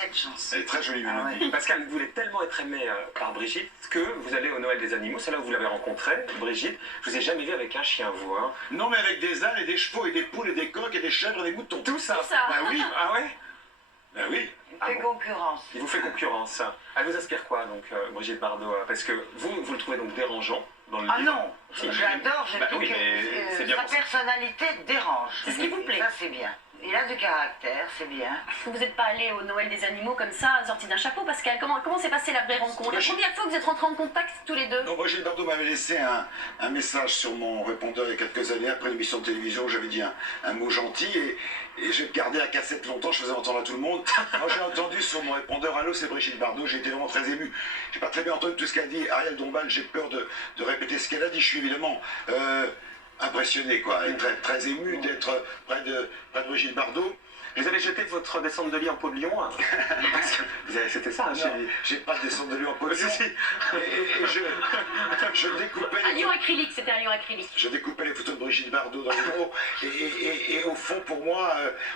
cette chanson. Elle est très jolie, Ah mélodie. ouais. Pascal, vous voulez tellement être aimé par Brigitte que vous allez au Noël des animaux, c'est là où vous l'avez rencontrée, Brigitte. Je vous ai jamais vu avec un chien, vous, hein. Non, mais avec des ânes et des chevaux et des poules et des coqs et des chèvres et des moutons. Tout ça. Tout ça. Bah oui, Ah ouais. bah oui. Il Ah fait bon. concurrence. Il vous fait concurrence. Elle vous inspire quoi, donc, Brigitte Bardot? Parce que vous le trouvez donc dérangeant dans le Ah livre. non, Si. j'adore, je Bah trouve oui, que mais c'est bien sa pour ça. personnalité dérange. C'est ce qui vous plaît. Ça, c'est bien. Il a du caractère, c'est bien. Vous n'êtes pas allé au Noël des animaux comme ça, sorti d'un chapeau, Pascal. Comment s'est passée la vraie rencontre? La première fois que vous êtes rentrés en contact tous les deux? Non, Brigitte Bardot m'avait laissé un message sur mon répondeur il y a quelques années, après l'émission de télévision, où j'avais dit un mot gentil, et j'ai gardé la cassette longtemps, je faisais entendre à tout le monde. Moi j'ai entendu sur mon répondeur, allô, c'est Brigitte Bardot, j'ai été vraiment très ému. J'ai pas très bien entendu tout ce qu'elle dit, Ariel Dombal, j'ai peur de répéter ce qu'elle a dit, je suis évidemment impressionné, quoi, et très, très ému d'être près de Brigitte Bardot. Vous avez jeté votre descente de lit en peau de lion, hein. Parce que c'était ça, hein, Non, j'ai pas de descente de lui en peau de lion. Si. Et je découpais Un lion acrylique, c'était un lion acrylique. Je découpais les photos de Brigitte Bardot dans les gros, et au fond, pour moi,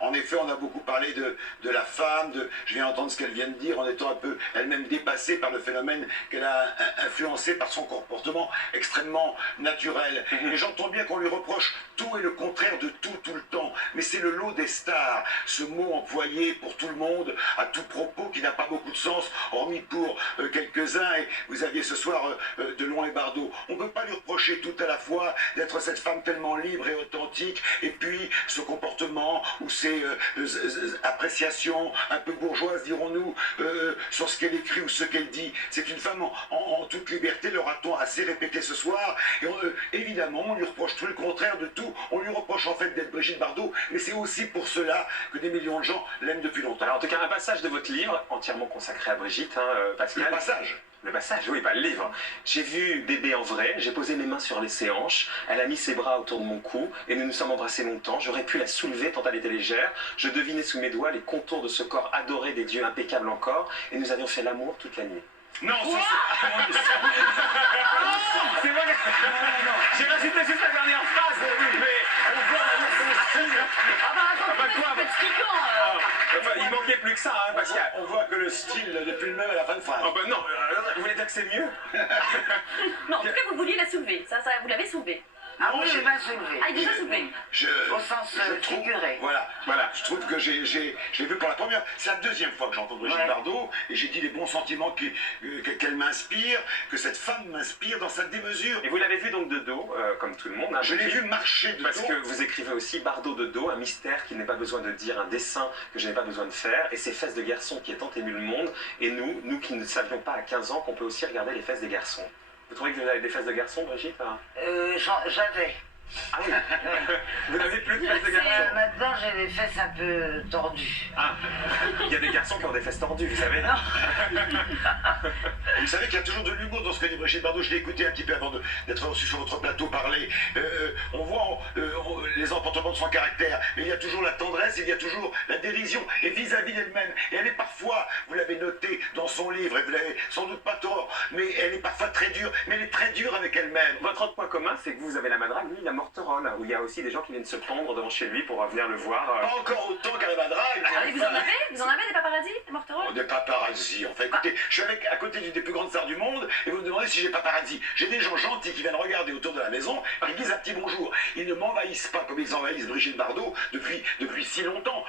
en effet, on a beaucoup parlé de la femme, je viens d'entendre ce qu'elle vient de dire, en étant un peu elle-même dépassée par le phénomène qu'elle a influencé par son comportement extrêmement naturel. Et j'entends bien qu'on lui reproche tout et le contraire de tout, tout le temps, mais c'est le lot des stars, ce mot employé pour tout le monde, à tout propos, qui n'a pas beaucoup de sens, hormis pour quelques-uns, et vous aviez ce soir Delon et Bardot. On ne peut pas lui reprocher tout à la fois d'être cette femme tellement libre et authentique, et puis ce comportement ou ces appréciations un peu bourgeoises, dirons-nous, sur ce qu'elle écrit ou ce qu'elle dit. C'est une femme en toute liberté, l'aura-t-on assez répété ce soir, et évidemment, on lui reproche tout le contraire de tout. On lui reproche en fait d'être Brigitte Bardot, mais c'est aussi pour cela que des millions de gens l'aiment depuis longtemps. Alors, en tout cas, un passage de votre livre, entièrement consacré à Brigitte, hein, Pascal. Le passage. Le passage, oui, pas le livre. J'ai vu bébé en vrai, j'ai posé mes mains sur les hanches, elle a mis ses bras autour de mon cou, et nous nous sommes embrassés longtemps. J'aurais pu la soulever tant elle était légère. Je devinais sous mes doigts les contours de ce corps adoré des dieux impeccables encore, et nous avions fait l'amour toute la nuit. Non, ça c'est... C'est vrai que... J'ai rajouté juste la dernière phrase, mais on voit la style. Ah bah attends, bah quoi, c'est expliquant. Enfin, il manquait plus que ça, hein, Pascal. On voit que le style n'est plus le même à la fin de phrase. Oh bah non, vous voulez dire que c'est mieux? Non, en tout cas, vous vouliez la soulever. Ça, vous l'avez soulevée. Ah oui, je vais soulever. Ah, il vous a soulevé. Au sens trouve, figuré. voilà, je trouve que je l'ai vu pour la première. C'est la deuxième fois que j'entends Brigitte Bardot, et j'ai dit les bons sentiments qu'elle m'inspire, que cette femme m'inspire dans sa démesure. Et vous l'avez vu donc de dos, comme tout le monde. Hein, Je l'ai vu marcher de parce dos. que vous écrivez aussi Bardot de dos, un mystère qu'il n'est pas besoin de dire, un dessin que je n'ai pas besoin de faire, et ces fesses de garçon qui est tant ému le monde, et nous qui ne savions pas à 15 ans qu'on peut aussi regarder les fesses des garçons. Vous trouvez que vous avez des fesses de garçon, Brigitte, hein? J'avais. Ah oui. Vous n'avez plus de fesses de garçon? Maintenant, j'ai des fesses un peu tordues. Ah, il y a des garçons qui ont des fesses tordues, vous savez. Vous savez qu'il y a toujours de l'humour dans ce que dit Brigitte Bardot. Je l'ai écouté un petit peu avant d'être reçu sur votre plateau parler. On voit les emportements de son caractère, mais il y a toujours la tendresse, il y a toujours la dérision, et vis-à-vis d'elle-même. Et elle est parfois, vous l'avez noté dans son livre, et vous l'avez sans doute pas tort, mais elle est parfois très dure, mais elle est très dure avec elle-même. Votre autre point commun, c'est que vous avez la madrague, lui, il a Morteronne, où il y a aussi des gens qui viennent se pendre devant chez lui pour venir le voir. Pas encore autant qu'Areva Drive. Ah, et vous en avez? Vous en avez des paparazzis, des morteroles? Des paparazzi. Enfin, écoutez, je suis à côté d'une des plus grandes stars du monde, et vous me demandez si j'ai paparazzi. J'ai des gens gentils qui viennent regarder autour de la maison, et ils disent un petit bonjour. Ils ne m'envahissent pas comme ils envahissent Brigitte Bardot depuis si longtemps.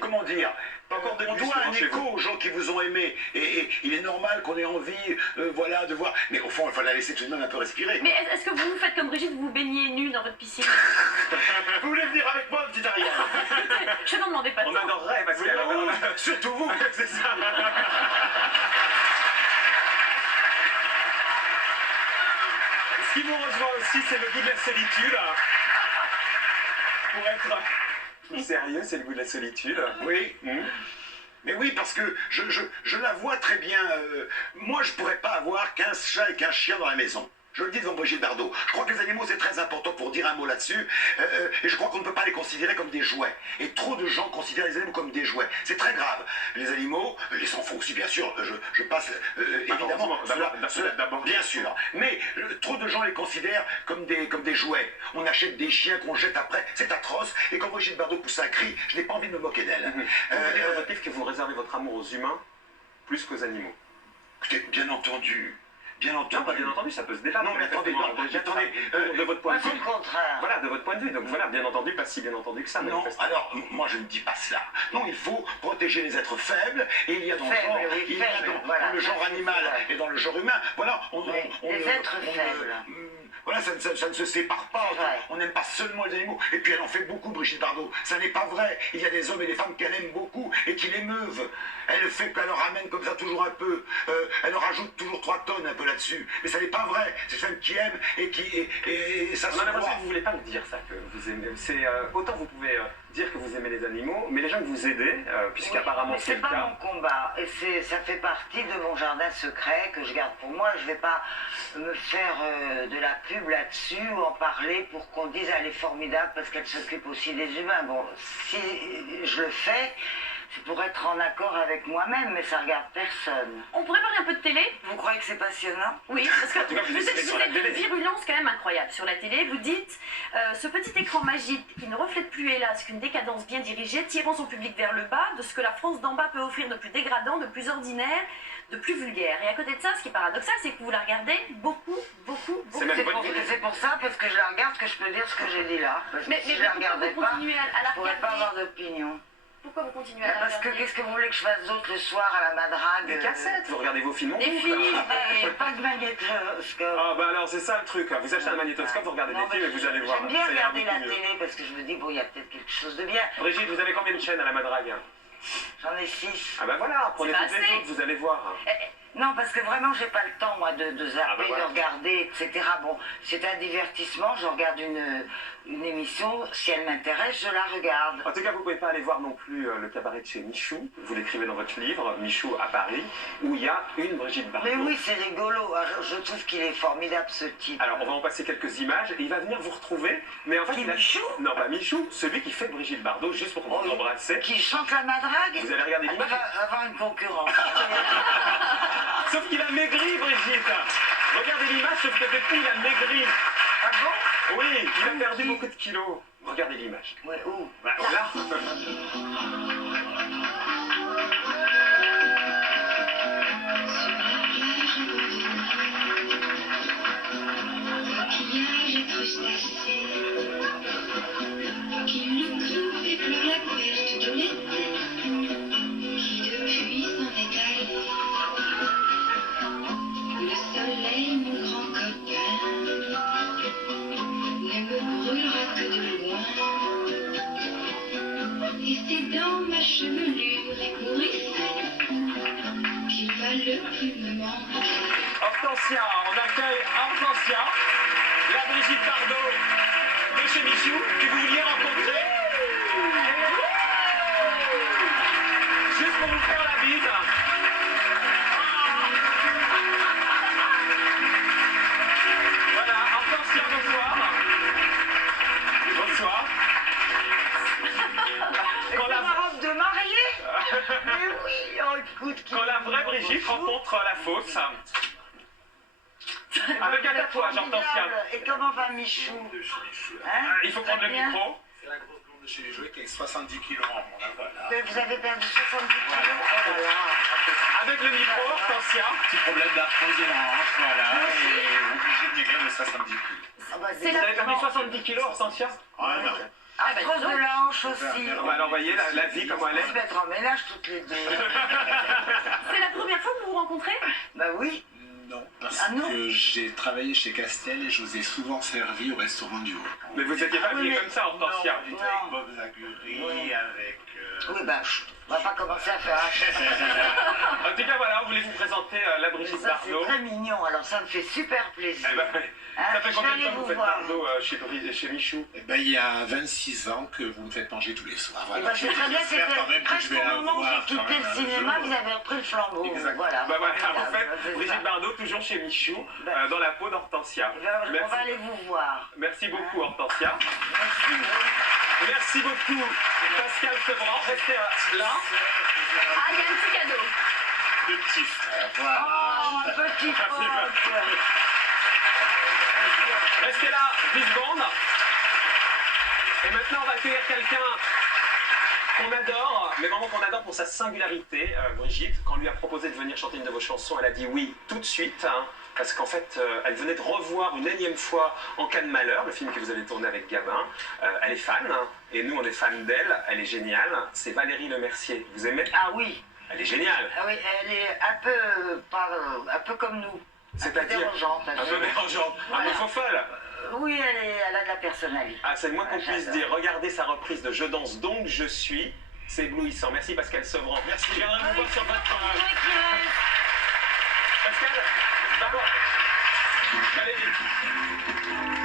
Comment dire? Encore des On doit un écho aux gens qui vous ont aimé, et il est normal qu'on ait envie, voilà, de voir. Mais au fond, il faut la laisser tout de même un peu respirer. Mais est-ce que vous faites comme Brigitte, vous vous baignez nu dans votre piscine? Vous voulez venir avec moi, petite Ariel? Je n'en demandais pas On tant. adorerait, parce qu'elle Surtout vous. c'est ça. Ce qui vous rejoint aussi, c'est le goût de la solitude. Pour être plus sérieux, c'est le goût de la solitude. Oui. Mais oui, parce que je la vois très bien. Moi, je pourrais pas avoir 15 chats et 15 chiens dans la maison. Je le dis devant Brigitte Bardot. Je crois que les animaux, c'est très important pour dire un mot là-dessus. Et je crois qu'on ne peut pas les considérer comme des jouets. Et trop de gens considèrent les animaux comme des jouets. C'est très grave. Les animaux, les enfants aussi, bien sûr, je passe évidemment. D'abord. Bien sûr. Mais trop de gens les considèrent comme des jouets. On achète des chiens qu'on jette après. C'est atroce. Et quand Brigitte Bardot pousse un cri, je n'ai pas envie de me moquer d'elle. Vous dites dans votre livre que vous réservez votre amour aux humains plus qu'aux animaux. Écoutez, bien entendu. Bien entendu. Non, pas bien entendu, ça peut se débattre. Non, mais attendez, non, attendez, de votre point Moi, de c'est vue. le contraire. Voilà, de votre point de vue. Donc voilà, bien entendu, pas si bien entendu que ça. Non, manifestement. alors, moi je ne dis pas cela. Non, il faut protéger les êtres faibles, et il y a dans le Faibles, genre, oui, il y a faibles, dans voilà, le genre ça, c'est animal vrai. et dans le genre humain. Voilà, Les êtres faibles. Voilà, ça ne se sépare pas. C'est vrai. On n'aime pas seulement les animaux. Et puis elle en fait beaucoup, Brigitte Bardot. Ça n'est pas vrai. Il y a des hommes et des femmes qu'elle aime beaucoup et qui l'émeuvent. Elle fait qu'elle leur ramène comme ça toujours un peu. Elle leur ajoute toujours 3 tonnes un peu là-dessus. Mais ça n'est pas vrai. C'est une femme qui aime et ça On se a l'impression voit. que vous voulez pas le dire, ça, que vous aimez. C'est autant vous pouvez dire que vous aimez les animaux, mais les gens que vous aidez, puisqu'apparemment Mais c'est c'est le pas cas. mon combat. Et ça fait partie de mon jardin secret que je garde pour moi. Je vais pas me faire de la pub là-dessus ou en parler pour qu'on dise elle est formidable parce qu'elle s'occupe aussi des humains. Bon, si je le fais, c'est pour être en accord avec moi-même, mais ça regarde personne. On pourrait parler un peu de télé? Vous croyez que c'est passionnant? Oui, parce que En tout cas, vous vous décidez êtes sur la d'une télé. virulence quand même incroyable sur la télé. Vous dites ce petit écran magique qui ne reflète plus, hélas, qu'une décadence bien dirigée, tirant son public vers le bas, de ce que la France d'en bas peut offrir de plus dégradant, de plus ordinaire, de plus vulgaire. Et à côté de ça, ce qui est paradoxal, c'est que vous la regardez beaucoup. C'est même votre vie. C'est pour ça, parce que je la regarde, que je peux dire ce que j'ai dit là. Parce que Mais si je la pourquoi regardais vous pas, continuez à la je pourrais pas regarder? avoir d'opinion. Pourquoi vous continuez à la Parce que regarder? qu'est-ce que vous voulez que je fasse d'autre le soir à la madrague? Des cassettes, vous regardez vos films en Des boucle. films, Mais pas de magnétoscope. Ah bah alors c'est ça le truc, vous achetez un magnétoscope, vous regardez Non, des films et mais vous allez voir. J'aime bien c'est regarder la beaucoup mieux. télé parce que je me dis, bon, il y a peut-être quelque chose de bien. Brigitte, vous avez combien de chaînes à la madrague? J'en ai 6. Ah bah voilà, prenez C'est toutes les assez. autres, vous allez voir. Non, parce que vraiment, j'ai pas le temps, moi, de zapper, Ah bah voilà. de regarder, etc. Bon, c'est un divertissement, je regarde une émission, si elle m'intéresse, je la regarde. En tout cas, vous pouvez pas aller voir non plus le cabaret de chez Michou, vous l'écrivez dans votre livre, Michou à Paris, où il y a une Brigitte Bardot. Mais oui, c'est rigolo, je trouve qu'il est formidable, ce type. Alors on va en passer quelques images et il va venir vous retrouver, mais en fait Qui, il a... Michou Non pas Michou, celui qui fait Brigitte Bardot juste pour vous oui. embrasser. Qui chante la madrague? Vous allez regarder Elle l'image. va avoir une concurrence. Sauf qu'il a maigri Brigitte. Regardez l'image, sauf que depuis il a maigri. Ah bon? Oui, il a perdu beaucoup de kilos. Regardez l'image. Ouais, où? Voilà. Là. Coquillages et crustacés qui le creux et pleure la perte de l'été qui depuis s'en est allé. Le soleil, mon grand copain, ne me brûlera que de loin. Et c'est dans ma chevelure ébouriffée qu'il va le plus me manquer. Hortensia, on accueille Hortensia, la Brigitte Bardot de chez Michou, que vous vouliez rencontrer. Juste pour vous faire la bise. Voilà, Hortensia, bonsoir. Bonsoir. Et Quand c'est la- ma robe de mariée? Mais oui, oh écoute. Quand la vraie Brigitte rencontre la fausse. Avec un tatouage, Hortensia. Et comment va Michou? Hein? Il faut prendre le Très bien. micro. C'est la grosse blonde de chez les jouets qui a 70 kilos en mon voilà. Mais vous avez perdu 70 kilos? Oh là là. Avec le micro, Hortensia. Petit problème d'arthrose de l'ange, voilà. Et obligé de maigrir de 70 kilos. Ah bah, C'est Vous avez perdu la 70 kilos, Hortensia. Ouais, non. Arthrose de la hanche aussi. Alors, voyez la vie comme elle On va se est. mettre en ménage toutes les deux. C'est la première fois que vous vous rencontrez? Bah oui. Non, parce Ah non. que j'ai travaillé chez Castel et je vous ai souvent servi au restaurant du Haut. Mais vous n'étiez pas Ah oui, habillé mais- comme ça, Hortensia. Non, Non. avec Bob Zaguri, Oui. avec... Oui, bah, on va pas commencer à faire un chef. En tout cas, voilà, on voulait vous présenter. chanter la Brigitte Ça, c'est Bardot. très mignon, alors ça me fait super plaisir. Eh ben, Hein, ça fait je combien vais de aller temps que vous vous faites voir. Bardot chez Michou? Eh ben, il y a 26 ans que vous me faites manger tous les soirs. Eh Voilà. ben, c'est très bien, J'espère c'était quand même que je presque vais au la moment où voir j'ai quand quitté même le un cinéma, jour. vous avez repris le flambeau. Exact. Voilà. Bah voilà, en Formidable, fait, c'est Brigitte ça. Bardot, toujours chez Michou, Ben. dans la peau d'Hortensia. Eh ben, on Merci. va aller vous voir. Merci beaucoup, Hortensia. Merci. Merci beaucoup, Pascal Sevran. Restez là. Ah, il y a un petit cadeau. Le petit frère, voilà. Oh, un petit pote. Restez là, 10 secondes. Et maintenant, on va accueillir quelqu'un qu'on adore, mais vraiment qu'on adore pour sa singularité, Brigitte. Quand on lui a proposé de venir chanter une de vos chansons, elle a dit oui tout de suite, hein, parce qu'en fait, elle venait de revoir une énième fois En cas de malheur, le film que vous avez tourné avec Gabin. Elle est fan, hein, et nous, on est fans d'elle. Elle est géniale. C'est Valérie Lemercier. Vous aimez? Ah oui. Elle est géniale. Ah oui, elle est un peu comme nous. Un peu C'est-à-dire dérangeante. un peu dérangeante, un peu Voilà. faux folle. Oui, elle a de la personnalité. Ah, c'est le moins qu'on Ah, puisse j'adore. dire. Regardez sa reprise de Je danse donc je suis. C'est éblouissant. Merci Pascal Sevran. Merci. Je viendrai vous voir sur votre. Pascal, d'abord. Allez vite.